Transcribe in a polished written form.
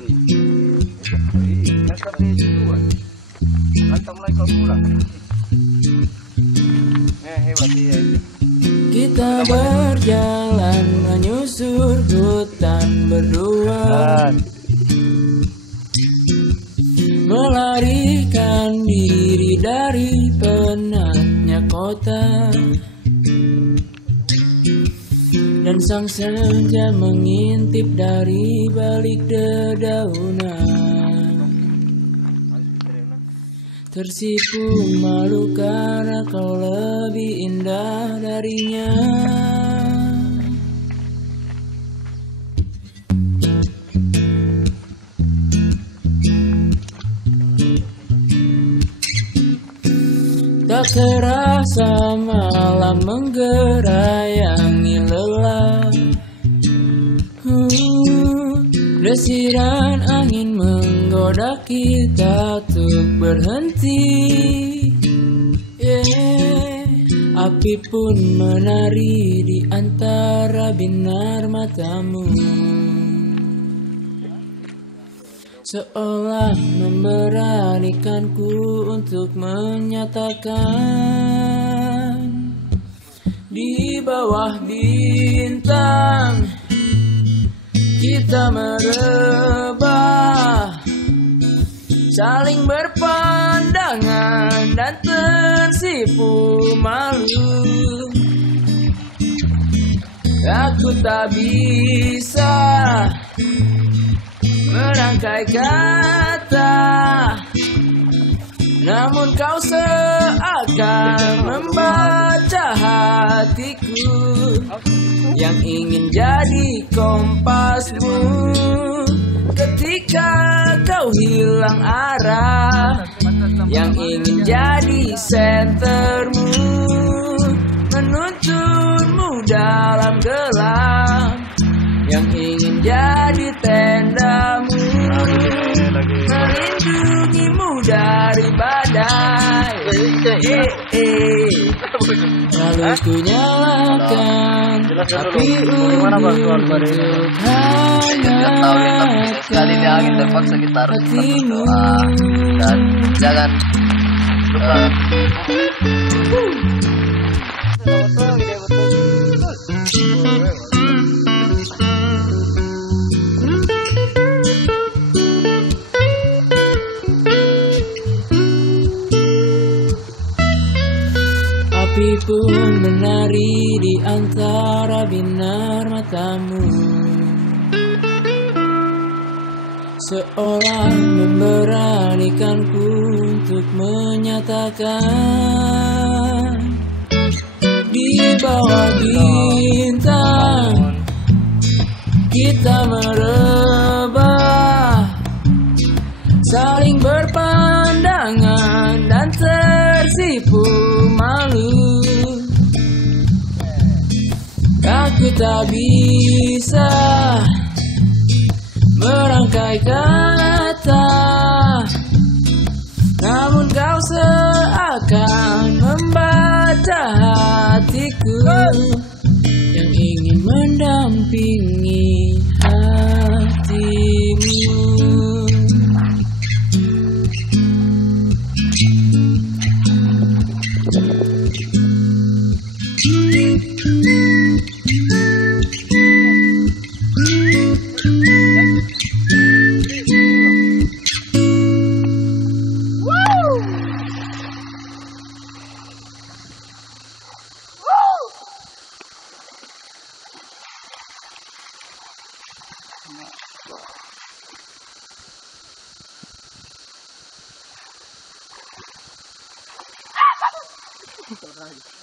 kan. Kan sampai duluan. Mantap mulai kau pulang. Hebat iya itu. Kita berjalan menyusur hutan berdua, melarikan diri dari penatnya kota. Dan sang senja mengintip dari balik dedaunan. Tersipu malu karena kau lebih indah darinya. Tak terasa malam menggerayangi lelah. Desiran angin menggoda kita untuk berhenti. Api pun menari di antara binar matamu, seolah memberanikanku untuk menyatakan. Di bawah bintang kita merebah, saling berpandangan dan tersipu malu. Aku tak bisa merangkai kata, namun kau seakan membaca hatiku yang ingin jadi kompasmu. Ketika kau hilang arah, yang ingin jadi sentermu, menuntunmu dalam gelap, yang ingin jadi tendamu, melindungimu dari badai. Lalu ku nyalakan api unggun untuk hangatkan hatimu. Dan jangan lupa api pun menari di antara binar matamu, seolah memberanikanku untuk menyatakan. Di bawah bintang kita merebah, saling berpandangan dan tersipu malu. Aku tak bisa merangkai kata, namun kau seakan membaca hatiku yang ingin mendampingi hatimu. Lagi.